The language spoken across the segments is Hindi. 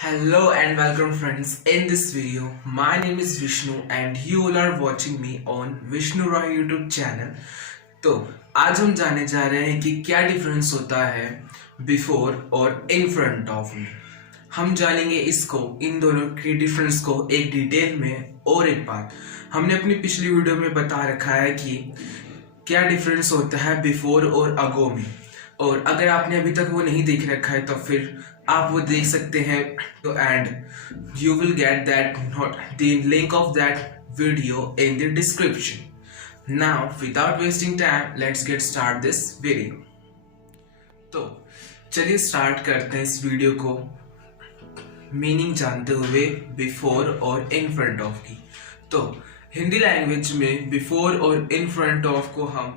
Hello and welcome friends. In this video, my name is Vishnu and you all are watching me on Vishnu Roy YouTube channel. तो आज हम जाने जा रहे हैं कि क्या डिफरेंस होता है बिफोर और इन फ्रंट ऑफ में। हम जानेंगे इन दोनों के डिफरेंस को एक डिटेल में। और एक बात हमने अपनी पिछली वीडियो में बता रखा है कि क्या डिफरेंस होता है बिफोर और अगो में, और अगर आपने अभी तक वो नहीं देख रखा है तो फिर आप वो देख सकते हैं। तो and you will get that note the link of that video in the description. Now without wasting time let's get start this video. तो चलिए स्टार्ट करते हैं इस वीडियो को मीनिंग जानते हुए बिफोर और इन फ्रंट ऑफ की। तो हिंदी लैंग्वेज में बिफोर और इन फ्रंट ऑफ को हम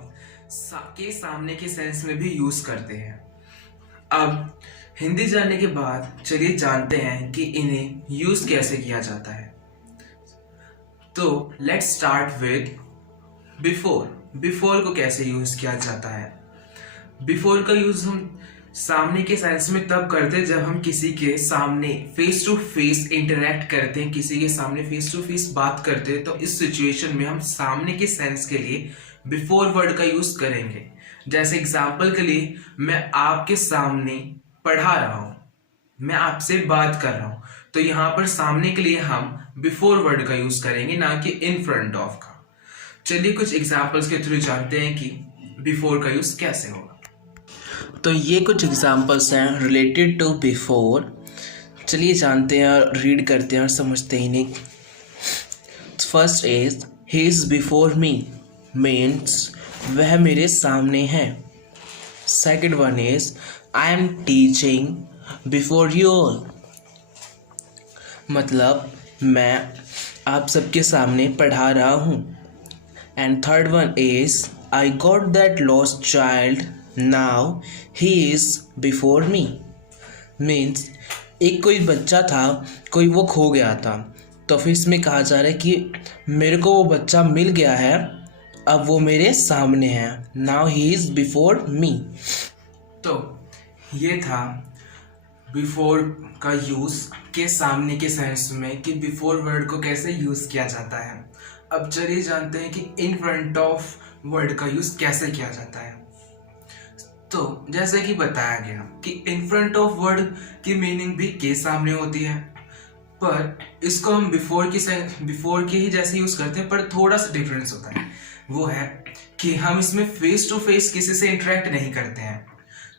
के सामने के सेंस में भी यूज करते हैं। अब हिंदी जानने के बाद चलिए जानते हैं कि इन्हें यूज कैसे किया जाता है। तो let's start with before. Before को कैसे यूज किया जाता है? बिफोर का यूज हम सामने के सेंस में तब करते हैं जब हम किसी के सामने फेस टू फेस इंटरेक्ट करते हैं, किसी के सामने फेस टू फेस बात करते हैं। तो इस सिचुएशन में हम सामने के सेंस के लिए बिफोर वर्ड का यूज करेंगे। जैसे एग्जाम्पल के लिए मैं आपके सामने पढ़ा रहा हूं, मैं आपसे बात कर रहा हूं, तो यहां पर सामने के लिए हम बिफोर वर्ड का यूज करेंगे, ना कि इन फ्रंट ऑफ का। चलिए कुछ एग्जाम्पल्स के थ्रू जानते हैं कि बिफोर का यूज कैसे होगा। तो ये कुछ एग्जांपल्स हैं रिलेटेड टू बिफोर। चलिए जानते हैं और रीड करते हैं और समझते हैं इन्हें। First is he is before me, means वह मेरे सामने है। Second one is I am teaching before you all, मतलब मैं आप सबके सामने पढ़ा रहा हूँ। And third one is I got that lost child, now he is before me, means एक कोई बच्चा था, कोई वो खो गया था, तो फिर इसमें कहा जा रहा है कि मेरे को वो बच्चा मिल गया है, अब वो मेरे सामने है। Now he is before me. तो ये था बिफोर का यूज के सामने के सेंस में कि बिफोर वर्ड को कैसे यूज किया जाता है। अब चलिए जानते हैं कि इन फ्रंट ऑफ वर्ड का यूज कैसे किया जाता है। तो जैसे कि बताया गया कि इन फ्रंट ऑफ वर्ड की मीनिंग भी के सामने होती है, पर इसको हम बिफोर के ही जैसे यूज करते हैं, पर थोड़ा सा डिफरेंस होता है। वो है कि हम इसमें फेस टू फेस किसी से इंटरेक्ट नहीं करते हैं।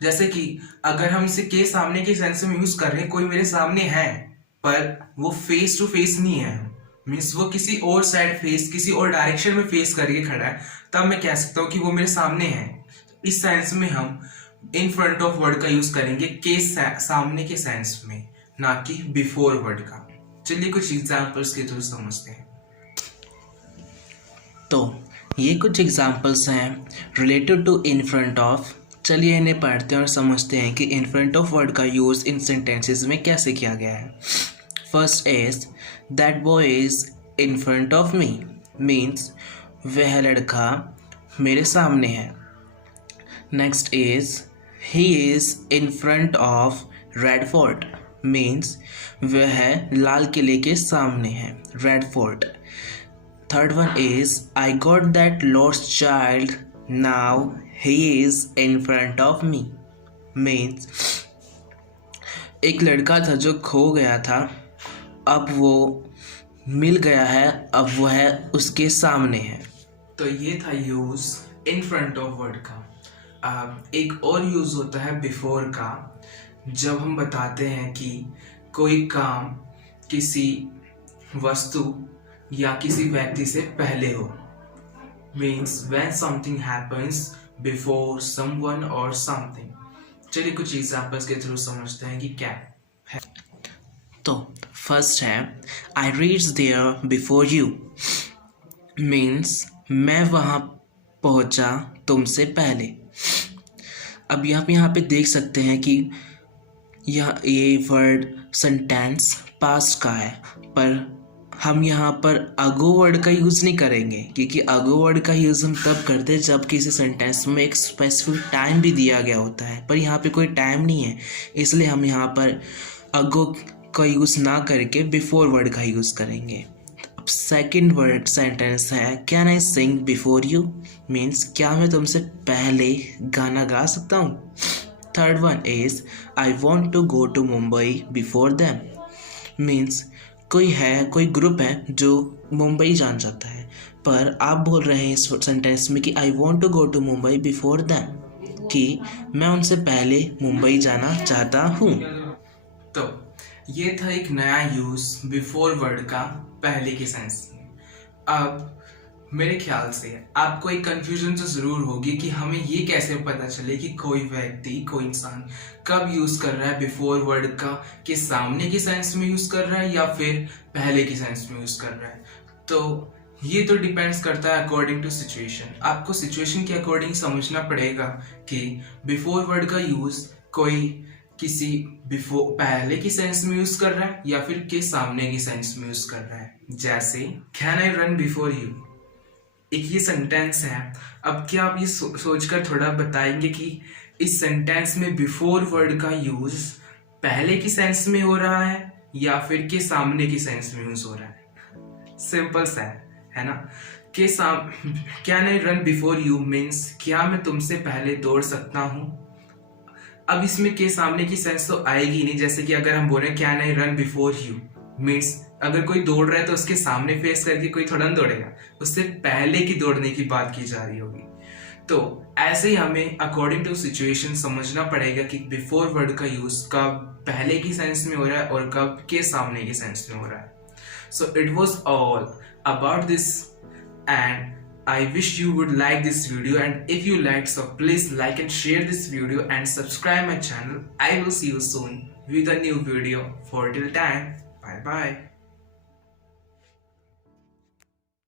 जैसे कि अगर हम इसे के सामने के सेंस में यूज कर रहे हैं, कोई मेरे सामने है पर वो फेस टू फेस नहीं है, मीन्स वो किसी और साइड फेस, किसी और डायरेक्शन में फेस करके खड़ा है, तब मैं कह सकता हूँ कि वो मेरे सामने है। इस सेंस में हम इन फ्रंट ऑफ वर्ड का यूज करेंगे के सामने के सेंस में, ना कि बिफोर वर्ड का। चलिए कुछ एग्जांपल्स के थ्रू समझते हैं। तो ये कुछ एग्जांपल्स हैं related to in front of. चलिए इन्हें पढ़ते हैं और समझते हैं कि इन फ्रंट ऑफ वर्ड का यूज़ इन सेंटेंसेस में कैसे किया गया है। First is that boy is in front of me, means वह लड़का मेरे सामने है। Next is he is in front of red fort, means वह लाल किले के सामने है, red fort. Third one is I got that lost child, now he is in front of me, means एक लड़का था जो खो गया था, अब वो मिल गया है, अब वो है उसके सामने है। तो ये था use in front of word का। एक और यूज होता है बिफोर का, जब हम बताते हैं कि कोई काम किसी वस्तु या किसी व्यक्ति से पहले हो, means when something happens before someone or something। चलिए कुछ एग्जांपल्स के थ्रू समझते हैं कि क्या है। तो फर्स्ट है I reach there before you, means मैं वहाँ पहुँचा तुमसे पहले। अब यहाँ पे देख सकते हैं कि ये वर्ड सेंटेंस पास्ट का है, पर हम यहाँ पर अगो वर्ड का यूज़ नहीं करेंगे, क्योंकि अगो वर्ड का यूज़ हम तब करते हैं जब किसी सेंटेंस में एक स्पेसिफिक टाइम भी दिया गया होता है, पर यहाँ पे कोई टाइम नहीं है, इसलिए हम यहाँ पर अगो का यूज़ ना करके बिफोर वर्ड का यूज़ करेंगे। अब सेकंड वर्ड सेंटेंस है can I sing before you, means क्या मैं तुमसे पहले गाना गा सकता हूँ। Third one is I want to go to Mumbai before them, means कोई ग्रुप है जो मुंबई जाना चाहता है, पर आप बोल रहे हैं इस सेंटेंस में कि I want to go to Mumbai before them, कि मैं उनसे पहले मुंबई जाना चाहता हूँ। तो ये था एक नया यूज बिफोर वर्ड का पहले के सेंस में। अब मेरे ख्याल से आपको एक कंफ्यूजन तो जरूर होगी कि हमें ये कैसे पता चले कि कोई व्यक्ति कोई इंसान कब यूज कर रहा है बिफोर वर्ड का, कि सामने के सेंस में यूज कर रहा है या फिर पहले के सेंस में यूज कर रहा है। तो ये तो डिपेंड्स करता है अकॉर्डिंग टू सिचुएशन। आपको सिचुएशन के अकॉर्डिंग समझना पड़ेगा कि बिफोर वर्ड का यूज कोई किसी बिफोर पहले की सेंस में यूज कर रहा है या फिर के सामने की सेंस में यूज कर रहा है। जैसे can I run before you, एक ये सेंटेंस है। अब क्या आप ये सोचकर थोड़ा बताएंगे कि इस सेंटेंस में बिफोर वर्ड का यूज पहले की सेंस में हो रहा है या फिर के सामने की सेंस में यूज हो रहा है। सिंपल सा है ना। Can I run before you means क्या मैं तुमसे पहले दौड़ सकता हूँ। अब इसमें के सामने की सेंस तो आएगी नहीं, जैसे कि अगर हम बोले can I run before you means अगर कोई दौड़ रहा है तो उसके सामने फेस करके कोई थोड़ा ना दौड़ेगा, उससे पहले की दौड़ने की बात की जा रही होगी। तो ऐसे ही हमें अकॉर्डिंग टू सिचुएशन समझना पड़ेगा कि बिफोर वर्ड का यूज कब पहले की सेंस में हो रहा है और कब के सामने की सेंस में हो रहा है। So it was all about this and I wish you would like this video, and if you liked, so please like and share this video and subscribe my channel. I will see you soon with a new video. For till time, bye bye.